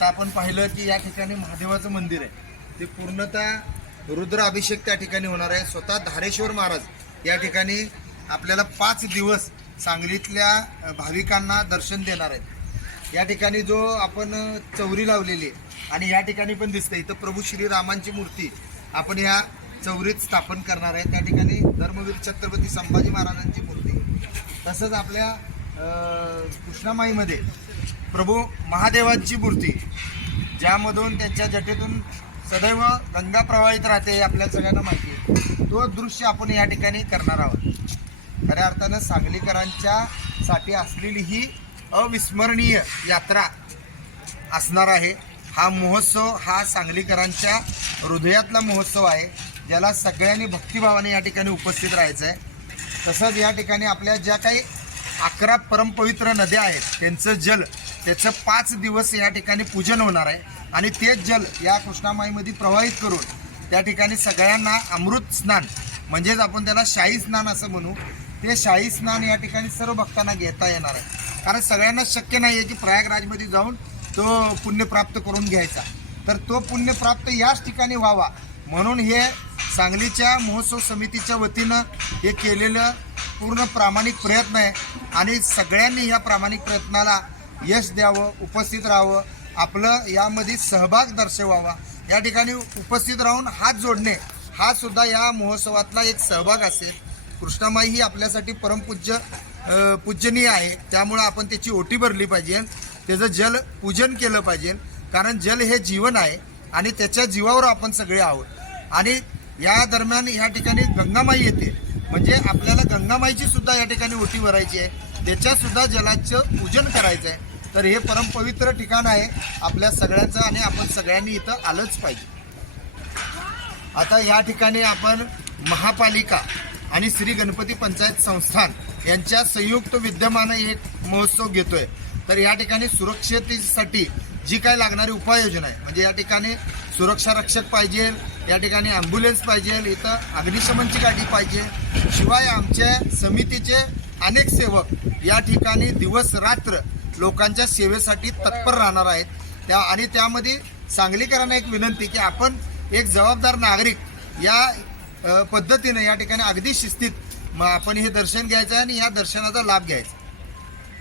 तर आपण पाहिलं की या ठिकाणी महादेवाचं मंदिर आहे. ते पूर्णतः रुद्र अभिषेक त्या ठिकाणी होणार आहे. स्वतः धारेश्वर महाराज या ठिकाणी आपल्याला पाच दिवस सांगलीतल्या भाविकांना दर्शन देणार आहेत. या ठिकाणी जो आपण चौरी लावलेली आहे आणि या ठिकाणी पण दिसतं इथं प्रभू श्रीरामांची मूर्ती आपण या चौरीत स्थापन करणार आहे. त्या ठिकाणी धर्मवीर छत्रपती संभाजी महाराजांची मूर्ती. तसंच आपल्या कृष्णामाईमध्ये प्रभू महादेवांची मूर्ती ज्यामधून त्यांच्या जटेतून सदैव गंगा प्रवाहित राहते हे आपल्या सगळ्यांना माहिती आहे. तो दृश्य आपण या ठिकाणी करणार आहोत. खऱ्या अर्थानं सांगलीकरांच्या साठी असलेली ही अविस्मरणीय यात्रा असणार आहे. हा महोत्सव हा सांगलीकरांच्या हृदयातला महोत्सव आहे ज्याला सगळ्यांनी भक्तिभावाने या ठिकाणी उपस्थित राहायचं आहे तसंच या ठिकाणी आपल्या ज्या काही अकरा परमपवित्र नद्या आहेत त्यांचं जल त्याचं पाच दिवस या ठिकाणी पूजन होणार आहे. आणि तेच जल या कृष्णामाईमध्ये प्रवाहित करून त्या ठिकाणी सगळ्यांना अमृत स्नान म्हणजेच आपण त्याला शाही स्नान असं म्हणू ते शाही स्नान या ठिकाणी सर्व भक्तांना घेता येणार आहे. कारण सगळ्यांना शक्य नाही आहे की प्रयागराजमध्ये जाऊन तो पुण्य प्राप्त करून घ्यायचा. तर तो पुण्य प्राप्त याच ठिकाणी व्हावा. म्हणून हे सांगलीच्या महोत्सव समितीच्या वतीनं हे केलेलं पूर्ण प्रामाणिक प्रयत्न आहे. आणि सगळ्यांनी या प्रामाणिक प्रयत्नाला यश द्यावं उपस्थित राहावं आपलं यामध्ये सहभाग दर्शवावा. या ठिकाणी उपस्थित राहून हात जोडणे हा सुद्धा या महोत्सवातला एक सहभाग असेल. कृष्णामाई ही आपल्यासाठी परमपूज्य पूजनीय आहे. त्यामुळं आपण त्याची ओटी भरली पाहिजे. त्याचं जल पूजन केलं पाहिजे. कारण जल हे जीवन आहे आणि त्याच्या जीवावर आपण सगळे आहोत. आणि या दरम्यान या ठिकाणी गंगामाई येते. म्हणजे आपल्याला गंगामाईची सुद्धा या ठिकाणी ओटी भरायची आहे. त्याच्यासुद्धा जलाचं पूजन करायचं आहे तर हे परमपवित्र ठिकाण आहे. आपल्या सगळ्यांचं आणि आपण सगळ्यांनी इथं आलंच पाहिजे. आता या ठिकाणी आपण महापालिका आणि श्री गणपती पंचायत संस्थान यांच्या संयुक्त विद्यमानं एक महोत्सव घेतोय. तर या ठिकाणी सुरक्षतेसाठी जी काय लागणारी उपाययोजना आहे म्हणजे या ठिकाणी सुरक्षा रक्षक पाहिजे या ठिकाणी ॲम्ब्युलन्स पाहिजे इथं अग्निशमनची गाडी पाहिजे शिवाय आमच्या समितीचे अनेक सेवक या ठिकाणी दिवस रात्र लोकांच्या सेवेसाठी तत्पर राहणार आहेत. त्या आणि त्यामध्ये सांगलीकरांना एक विनंती की आपण एक जबाबदार नागरिक या पद्धतीनं पद्धतीने या ठिकाणी अगदी शिस्तीत मग आपण हे दर्शन घ्यायचं आहे आणि या दर्शनाचा लाभ घ्यायचा.